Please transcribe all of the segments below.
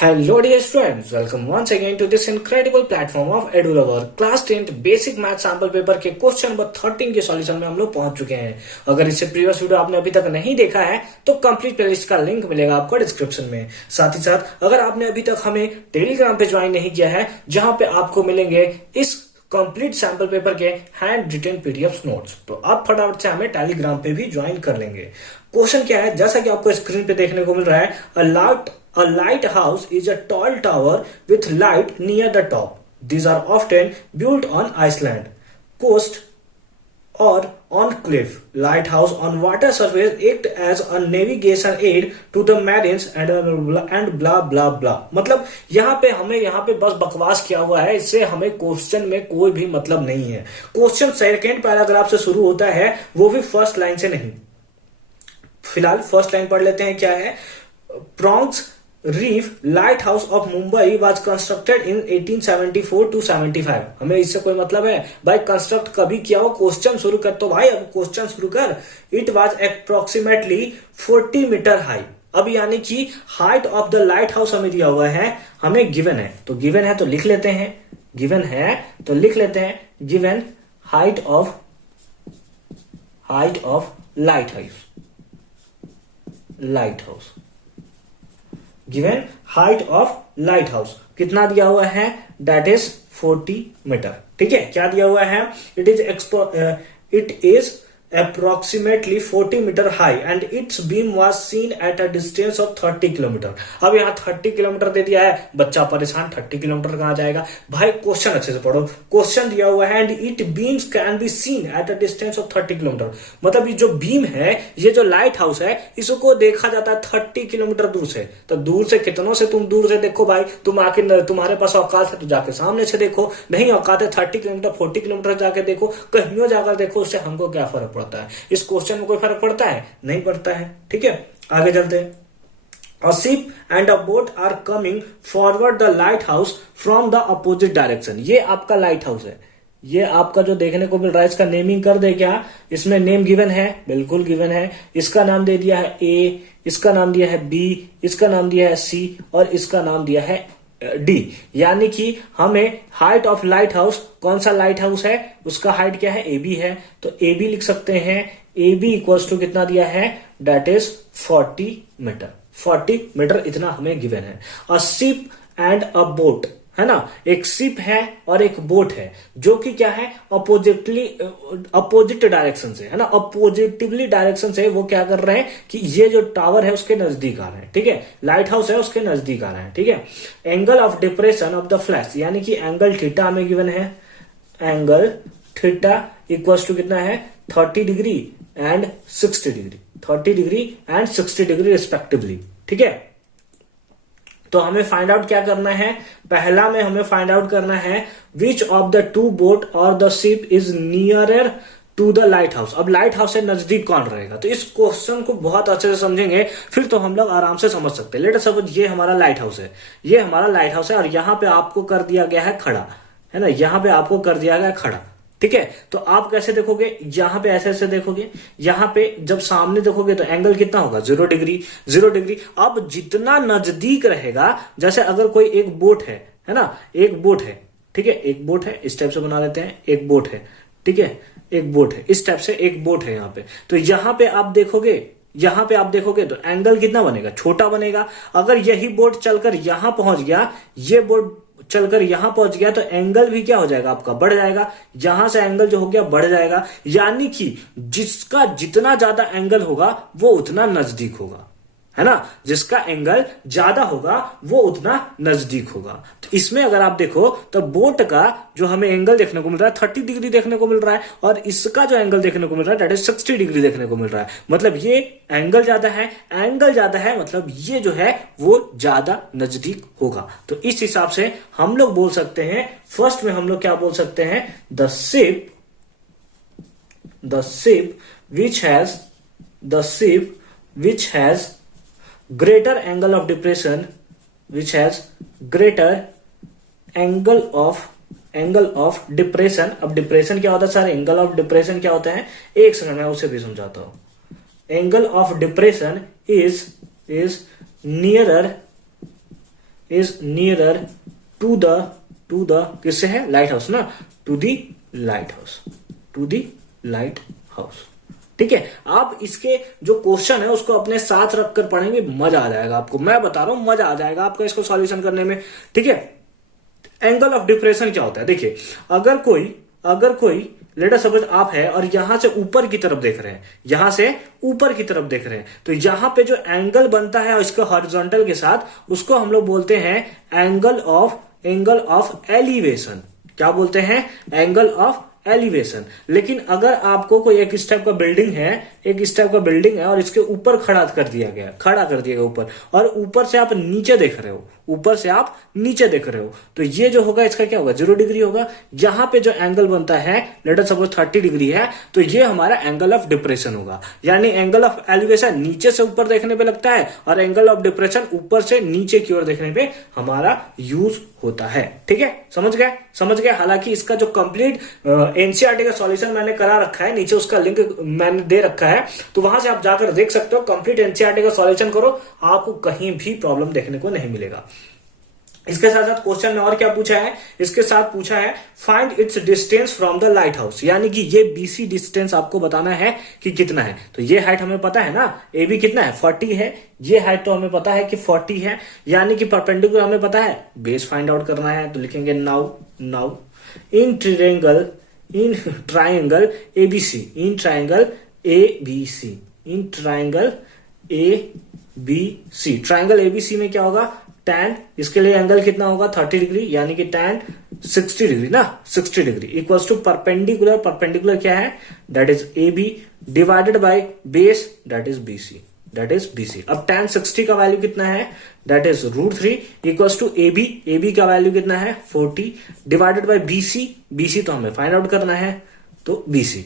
Hello dear students, welcome once again to this incredible platform of EduLover। Class 10 basic math sample paper के question number 13 के solution में हम लोग पहुंच चुके हैं। अगर इससे प्रीवियस वीडियो आपने अभी तक नहीं देखा है तो कंप्लीट प्लेलिस्ट का लिंक मिलेगा आपको डिस्क्रिप्शन में। साथ ही साथ अगर आपने अभी तक हमें टेलीग्राम पे ज्वाइन नहीं किया है जहां पे आपको मिलेंगे इस कंप्लीट सैंपल पेपर के हैंड रिटन पीडीएफ नोट्स, तो आप फटाफट से हमें टेलीग्राम पे भी ज्वाइन कर लेंगे। क्वेश्चन क्या है, जैसा कि आपको स्क्रीन पे देखने को मिल रहा है, A lighthouse is a tall tower with light near the top. These are often built on Iceland coast or on cliff. Lighthouse on water surface act as a navigation aid to the marines and blah blah blah। मतलब यहाँ पे बस बकवास किया हुआ है, इससे हमें क्वेश्चन में कोई भी मतलब नहीं है। क्वेश्चन सेकंड पैराग्राफ से शुरू होता है, वो भी फर्स्ट लाइन से नहीं। फिलहाल फर्स्ट लाइन पढ़ लेते हैं, क्या है। Bronx Reef Lighthouse of Mumbai was constructed in 1874 to 75। हमें इससे कोई मतलब है भाई, कंस्ट्रक्ट कभी किया हो, क्वेश्चन शुरू कर। तो भाई अब क्वेश्चन शुरू कर। It was approximately 40 metre high. अब यानी कि height of the lighthouse हमें दिया हुआ है, हमें गिवन है तो गिवन है तो लिख लेते हैं, गिवन है तो लिख लेते हैं। Given height of light house given height of light house कितना दिया हुआ है, दैट इज 40 मीटर। ठीक है, क्या दिया हुआ है, it is approximately 40 metre high and its beam was seen at a distance of 30 kilometre. अब यहाँ 30 किलोमीटर दे दिया है, बच्चा परेशान, 30 किलोमीटर कहां जाएगा भाई। क्वेश्चन अच्छे से पढ़ो, क्वेश्चन दिया हुआ है and it beams can be seen at a distance of 30 kilometre. मतलब ये जो बीम है, ये जो लाइट हाउस है, इसको देखा जाता है 30 किलोमीटर दूर से। तो दूर से कितनों से तुम दूर से देखो भाई, तुम आके तुम्हारे पास औकात है तो जाके सामने से देखो, नहीं औकात है 30 किलोमीटर 40 किलोमीटर जाके देखो, कहीं जाकर देखो, उससे हमको क्या फर्क पड़ता है। इस क्वेश्चन में कोई फर्क पड़ता है, नहीं पड़ता है। ठीक है, आगे चलते हैं। A ship and a boat are coming forward the lighthouse from the opposite direction। ये आपका लाइट हाउस है, ये आपका जो देखने को मिल रहा है, इसका नेमिंग कर दे क्या, इसमें नेम गिवन है, बिल्कुल गिवन है। इसका नाम दे दिया है ए, इसका नाम दिया है बी, इसका नाम दिया है सी और इसका नाम दिया है डी। यानी कि हमें हाइट ऑफ लाइट हाउस, कौन सा लाइट हाउस है, उसका हाइट क्या है, ए बी है, तो ए बी लिख सकते हैं। ए बी इक्वल्स टू कितना दिया है, दैट इज 40 मीटर। 40 मीटर इतना हमें गिवन है। A ship and a boat, है ना, एक शिप है और एक बोट है, जो कि क्या है, अपोजिट डायरेक्शन से, है ना, अपोजिटिवली डायरेक्शन से वो क्या कर रहे हैं कि ये जो टावर है उसके नजदीक आ रहे हैं। ठीक है, लाइट हाउस है उसके नजदीक आ रहे हैं। ठीक है, angle of depression of the flash, यानी कि एंगल थीटा हमें गिवन है। एंगल थीटा इक्वल्स टू कितना है, 30 degree and 60 degree, 30 degree and 60 degree respectively. ठीक है, तो हमें फाइंड आउट क्या करना है, पहला में हमें फाइंड आउट करना है which of the two boat or the ship is nearer to the lighthouse. अब लाइट हाउस से नजदीक कौन रहेगा, तो इस क्वेश्चन को बहुत अच्छे से समझेंगे फिर तो हम लोग आराम से समझ सकते हैं। लेट अस सपोज ये हमारा लाइट हाउस है, ये हमारा लाइट हाउस है और यहां पे आपको कर दिया गया है खड़ा, है ना, यहां पे आपको कर दिया गया खड़ा। ठीक है, तो आप कैसे देखोगे, यहां पे ऐसे ऐसे देखोगे, यहां पे जब सामने देखोगे तो एंगल कितना होगा, 0 डिग्री, 0 डिग्री। अब जितना नजदीक रहेगा, जैसे अगर कोई एक बोट है ना, एक बोट है, ठीक है, एक बोट है, इस टाइप से बना लेते हैं, एक बोट है, ठीक है, एक बोट है, इस टाइप से एक बोट है यहाँ पे। तो यहां पे आप देखोगे तो एंगल कितना बनेगा, छोटा बनेगा। अगर यही बोट चलकर यहां पहुंच गया, ये बोट चलकर यहां पहुंच गया, तो एंगल भी क्या हो जाएगा आपका, बढ़ जाएगा। यहां से एंगल जो हो गया बढ़ जाएगा, यानी कि जिसका जितना ज्यादा एंगल होगा वो उतना नजदीक होगा, है ना, जिसका एंगल ज्यादा होगा वो उतना नजदीक होगा। तो इसमें अगर आप देखो तो बोट का जो हमें एंगल देखने को मिल रहा है 30 डिग्री देखने को मिल रहा है, और इसका जो एंगल देखने को मिल रहा है दैट इज 60 डिग्री देखने को मिल रहा है। मतलब ये एंगल ज्यादा है, मतलब ये जो है वो ज्यादा नजदीक होगा। तो इस हिसाब से हम लोग बोल सकते हैं, फर्स्ट में हम लोग क्या बोल सकते हैं, the ship which has greater angle of depression, which has greater angle of depression। अब डिप्रेशन क्या होता है सर, एंगल ऑफ डिप्रेशन क्या होता है, एक सेकंड में उसे भी समझाता हूं। Angle of depression is nearer is nearer to the किससे है, लाइट हाउस ना, to the lighthouse, to the lighthouse. ठीक है, आप इसके जो क्वेश्चन है उसको अपने साथ रखकर पढ़ेंगे, मजा आ जाएगा आपको, मैं बता रहा हूं मजा आ जाएगा आपका इसको सॉल्यूशन करने में। ठीक है, एंगल ऑफ डिप्रेशन क्या होता है, देखिए अगर कोई लेट अस सपोज आप है और यहां से ऊपर की तरफ देख रहे हैं, यहां से ऊपर की तरफ देख रहे हैं, तो यहां पे जो एंगल बनता है इसके हॉरिजॉन्टल के साथ, उसको हम लोग बोलते हैं एंगल ऑफ एलिवेशन। क्या बोलते हैं, एंगल ऑफ एलिवेशन। लेकिन अगर आपको कोई एक इस टाइप का बिल्डिंग है और इसके ऊपर खड़ा कर दिया गया ऊपर, और ऊपर से आप नीचे देख रहे हो, तो ये जो होगा इसका क्या होगा, 0 डिग्री होगा। यहां पे जो एंगल बनता है लेट अस सपोज 30 डिग्री है, तो ये हमारा एंगल ऑफ डिप्रेशन होगा। यानी एंगल ऑफ एलिवेशन नीचे से ऊपर देखने पे लगता है, और एंगल ऑफ डिप्रेशन ऊपर से नीचे की ओर देखने पे हमारा यूज होता है। ठीक है, समझ गए। हालांकि इसका जो कंप्लीट एनसीईआरटी का सॉल्यूशन मैंने करा रखा है, नीचे उसका लिंक मैंने दे रखा है, तो वहां से आप जाकर देख सकते हो। कंप्लीट एनसीईआरटी का सॉल्यूशन करो, आपको कहीं भी प्रॉब्लम देखने को नहीं मिलेगा। इसके साथ साथ क्वेश्चन में और क्या पूछा है, इसके साथ पूछा है find its distance from the light house, यानी कि ये बीसी डिस्टेंस आपको बताना है कि कितना है। तो ये हाइट हमें पता है ना, ए बी कितना है, 40 है। ये हाइट तो हमें पता है कि 40 है, यानी कि परपेंडिकुलर हमें पता है, बेस फाइंड आउट करना है। तो लिखेंगे now in triangle ABC, in triangle ABC, triangle ABC में क्या होगा, tan, इसके लिए एंगल कितना होगा, 30 डिग्री, यानी कि tan 60 डिग्री ना, 60 डिग्री इक्वल्स टू परपेंडिकुलर क्या है, that is A B divided by base, that is BC. अब tan 60 का वैल्यू कितना है, that is √3 equals to A B का वैल्यू कितना है 40 डिवाइडेड बाय बीसी तो हमें फाइंड आउट करना है, तो बीसी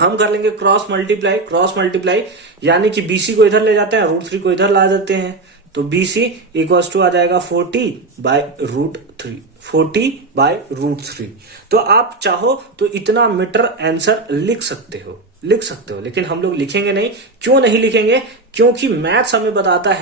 हम कर लेंगे क्रॉस मल्टीप्लाई, यानी कि बीसी को इधर ले जाते हैं, √3 को इधर ला देते हैं, तो BC इक्वल्स टू आ जाएगा 40/√3। तो आप चाहो तो इतना मीटर आंसर लिख सकते हो, लेकिन हम लोग लिखेंगे नहीं। क्यों नहीं लिखेंगे, क्योंकि मैथ्स हमें बताता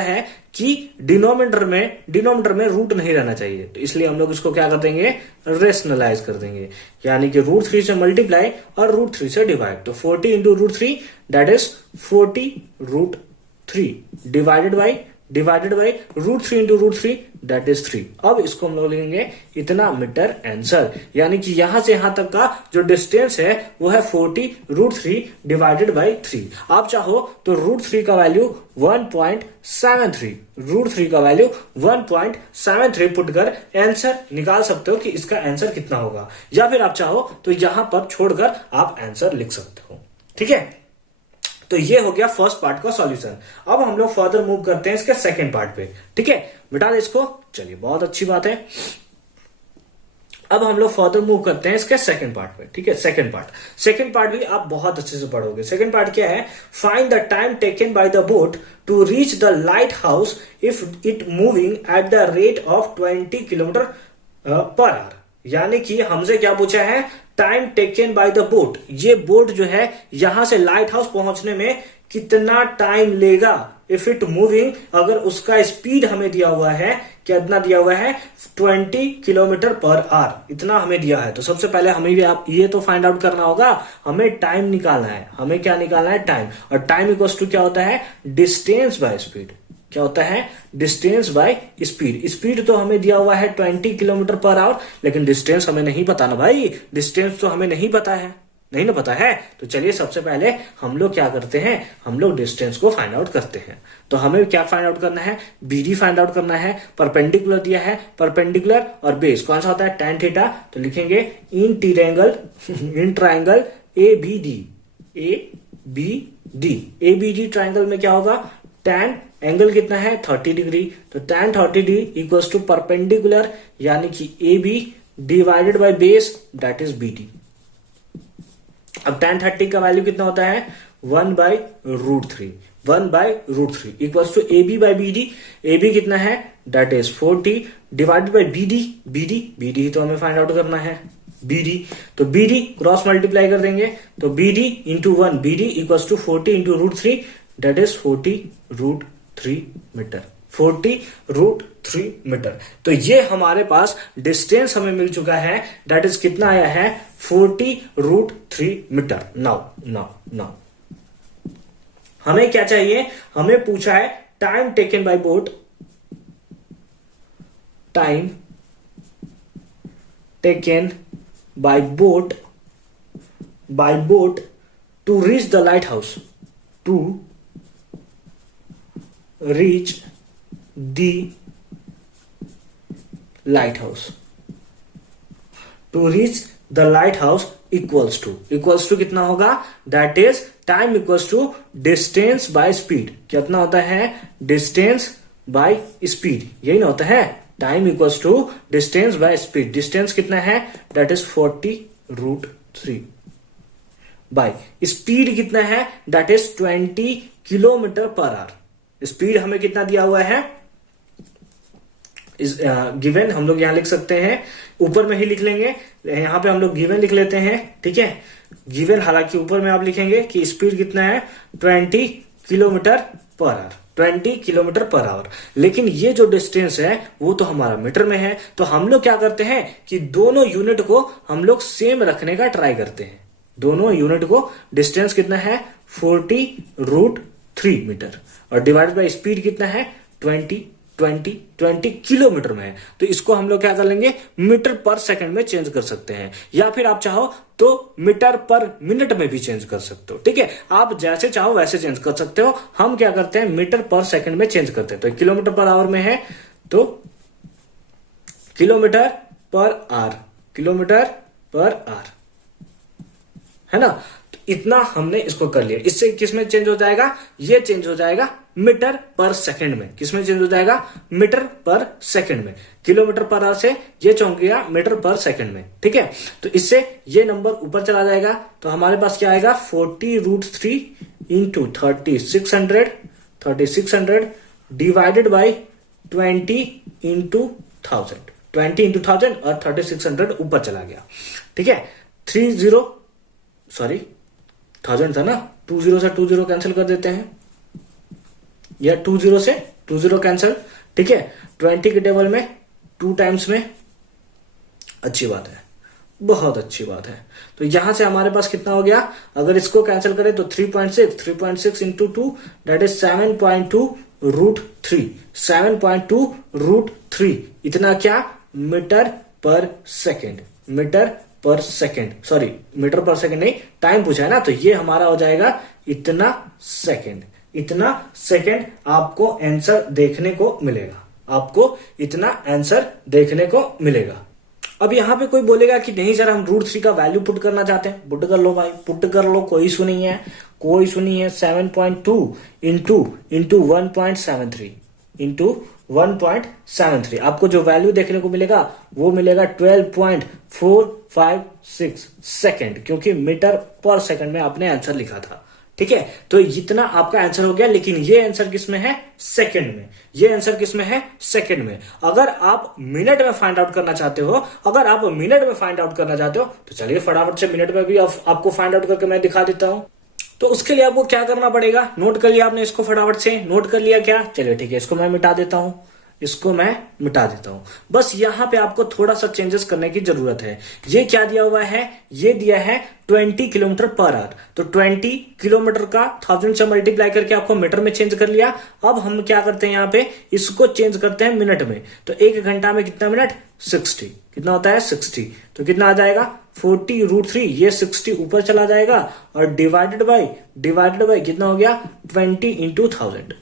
है कि डिनोमिनेटर में रूट नहीं रहना चाहिए, तो इसलिए हम लोग इसको क्या कर देंगे, रेशनलाइज कर देंगे, यानी कि √3 से मल्टीप्लाई और √3 से डिवाइड, तो 40 into √3 that is 40√3 divided by √3 into √3 that is 3। अब इसको हम लोग लिखेंगे इतना मीटर आंसर, यानी कि यहां से यहां तक का जो डिस्टेंस है वो है 40√3 डिवाइडेड बाई 3। आप चाहो तो √3 का वैल्यू 1.73 पुट कर आंसर निकाल सकते हो कि इसका आंसर कितना होगा, या फिर आप चाहो तो यहां पर छोड़कर आप आंसर लिख सकते हो। ठीक है, तो ये हो गया फर्स्ट पार्ट का सॉल्यूशन। अब हम लोग फर्दर मूव करते हैं इसके सेकंड पार्ट पे। ठीक है, मिटा दे इसको, चलिए बहुत अच्छी बात है। अब हम लोग फर्दर मूव करते हैं इसके सेकंड पार्ट पे। ठीक है, सेकंड पार्ट भी आप बहुत अच्छे से पढ़ोगे। सेकंड पार्ट क्या है, find the time taken by the boat to reach the lighthouse if it moving at the rate of 20 kilometre per hour. यानी कि हमसे क्या पूछा है, time taken by the boat, ये बोट जो है यहां से लाइट हाउस पहुंचने में कितना टाइम लेगा, इफ इट मूविंग, अगर उसका स्पीड हमें दिया हुआ है, कितना दिया हुआ है 20 किलोमीटर पर आवर, इतना हमें दिया है। तो सबसे पहले हमें आप ये तो फाइंड आउट करना होगा, हमें टाइम निकालना है। हमें क्या निकालना है, टाइम, और टाइम इक्वल्स टू क्या होता है, डिस्टेंस बाय स्पीड। क्या होता है, डिस्टेंस बाय स्पीड। स्पीड तो हमें दिया हुआ है 20 किलोमीटर पर आवर, लेकिन डिस्टेंस हमें नहीं पता ना भाई, डिस्टेंस तो हमें नहीं पता है। तो चलिए सबसे पहले हम लोग क्या करते हैं, हम लोग डिस्टेंस को फाइंड आउट करते हैं। तो हमें क्या फाइंड आउट करना है, BD फाइंड आउट करना है। परपेंडिकुलर दिया है, परपेंडिकुलर और बेस कौन सा होता है, tan थीटा। तो लिखेंगे इन ट्राइंगल ABD ट्राइंगल में क्या होगा, tan एंगल कितना है 30 डिग्री, तो tan 30 degree equals to perpendicular, यानी कि AB divided by base that is BD। अब tan 30 का वैल्यू कितना होता है, 1/√3 equals to AB by BD। AB कितना है, that is 40 divided by BD तो हमें फाइंड आउट करना है BD, तो BD क्रॉस मल्टीप्लाई कर देंगे, तो BD into 1 BD equals to 40 into √3 that is 40√3 metre, 40√3 metre. तो ये हमारे पास डिस्टेंस हमें मिल चुका है, दैट इज कितना आया है 40√3 मीटर। नाउ हमें क्या चाहिए, हमें पूछा है time taken by boat, time taken by boat to reach the lighthouse, to reach the lighthouse, to reach the lighthouse equals to कितना होगा, that is time equals to distance by speed. कितना होता है, distance by speed, यही ना होता है, time equals to distance by speed. Distance कितना है, दैट इज 40√3 बाय स्पीड कितना है, that is 20 kilometre per hour. Speed हमें कितना दिया हुआ है, इस गिवन हम लोग यहां लिख सकते हैं, ऊपर में ही लिख लेंगे, यहां पे हम लोग गिवन लिख लेते हैं, ठीक है। गिवन हालांकि ऊपर में आप लिखेंगे कि स्पीड कितना है 20 kilometre per our, 20 kilometre per our. लेकिन ये जो डिस्टेंस है वो तो हमारा मीटर में है, तो हम लोग क्या करते हैं कि दोनों यूनिट को हम लोग सेम रखने का ट्राई करते हैं। दोनों यूनिट को डिस्टेंस कितना है 40√3 मीटर और डिवाइड बाय स्पीड कितना है 20 किलोमीटर में है, तो इसको हम लोग क्या कर लेंगे, मीटर पर सेकंड में चेंज कर सकते हैं, या फिर आप चाहो तो मीटर पर मिनट में भी चेंज कर सकते हो, ठीक है। आप जैसे चाहो वैसे चेंज कर सकते हो। हम क्या करते हैं, मीटर पर सेकंड में चेंज करते हैं। तो किलोमीटर पर आवर में है तो kilometre per our, kilometre per our, है ना। तो इतना हमने इसको कर लिया। इससे किसमें चेंज हो जाएगा, ये चेंज हो जाएगा मीटर पर सेकंड में। किसमें चेंज हो जाएगा, मीटर पर सेकंड में। किलोमीटर पर आवर से ये चौंक गया मीटर पर सेकंड में, ठीक है। तो इससे ये नंबर ऊपर चला जाएगा, तो हमारे पास क्या आएगा 40√3 इंटू 3600 डिवाइडेड बाई 20 इंटू 1000 और 3600 ऊपर चला गया, ठीक है। 1000 था ना, 20 से 20 कैंसिल कर देते हैं, या 20 से 20 कैंसिल, ठीक है। 20 के टेबल में 2 टाइम्स में, अच्छी बात है, बहुत अच्छी बात है। तो यहां से हमारे पास कितना हो गया, अगर इसको कैंसिल करें तो 3.6 इंटू 2 दैट इज 7.2√3, 7.2√3 इतना क्या, मीटर पर सेकेंड, मीटर पर सेकेंड, सॉरी मीटर पर सेकेंड नहीं, टाइम पूछा है ना, तो ये हमारा हो जाएगा इतना सेकेंड। इतना सेकेंड आपको आंसर देखने को मिलेगा, आपको इतना आंसर देखने को मिलेगा। अब यहां पे कोई बोलेगा कि नहीं सर हम √3 का वैल्यू पुट करना चाहते हैं, पुट कर लो भाई, पुट कर लो, कोई इशू नहीं है, कोई इशू नहीं है। 7.2 इंटू 1.73 इंटू 1.73 आपको जो वैल्यू देखने को मिलेगा वो मिलेगा 12.456 सेकेंड, क्योंकि मीटर पर सेकंड में आपने आंसर लिखा था, ठीक है। तो इतना आपका आंसर हो गया, लेकिन ये आंसर किसमें है, सेकंड में। ये आंसर किसमें है, सेकंड में। अगर आप मिनट में फाइंड आउट करना चाहते हो, तो चलिए फटाफट से मिनट में भी आपको फाइंड आउट करके मैं दिखा देता हूं। तो उसके लिए आपको क्या करना पड़ेगा, नोट कर लिया आपने इसको, फटाफट से नोट कर लिया क्या, चलिए ठीक है, इसको मैं मिटा देता हूं, बस यहां पे आपको थोड़ा सा चेंजेस करने की जरूरत है। ये क्या दिया हुआ है, ये दिया है 20 किलोमीटर पर आवर, तो 20 किलोमीटर का 1000 से मल्टीप्लाई करके आपको मीटर में चेंज कर लिया। अब हम क्या करते हैं, यहाँ पे इसको चेंज करते हैं मिनट में, तो 1 घंटा में कितना मिनट, 60, कितना होता है 60, तो कितना आ जाएगा 40√3, ये 60 ऊपर चला जाएगा और डिवाइडेड बाई कितना हो गया 20 इंटू 1000।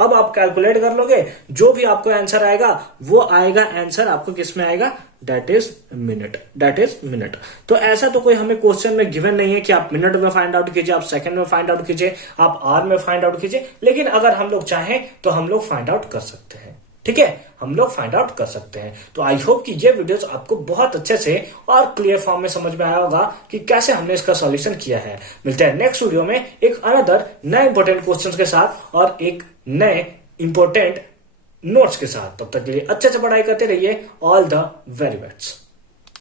अब आप कैलकुलेट कर लोगे, जो भी आपको आंसर आएगा वो आएगा, आंसर आपको किस में आएगा, दैट इज मिनट। तो ऐसा तो कोई हमें क्वेश्चन में गिवन नहीं है कि आप मिनट में फाइंड आउट कीजिए, आप सेकंड में फाइंड आउट कीजिए, आप आवर में फाइंड आउट कीजिए, लेकिन अगर हम लोग चाहें तो हम लोग फाइंड आउट कर सकते हैं, ठीक है, हम लोग फाइंड आउट कर सकते हैं। तो आई होप कि ये वीडियोस आपको बहुत अच्छे से और क्लियर फॉर्म में समझ में आया होगा कि कैसे हमने इसका सॉल्यूशन किया है। मिलते हैं नेक्स्ट वीडियो में एक अनदर नए इंपॉर्टेंट क्वेश्चंस के साथ और एक नए इंपॉर्टेंट नोट्स के साथ। तब तक के लिए अच्छे से पढ़ाई करते रहिए। All the very best.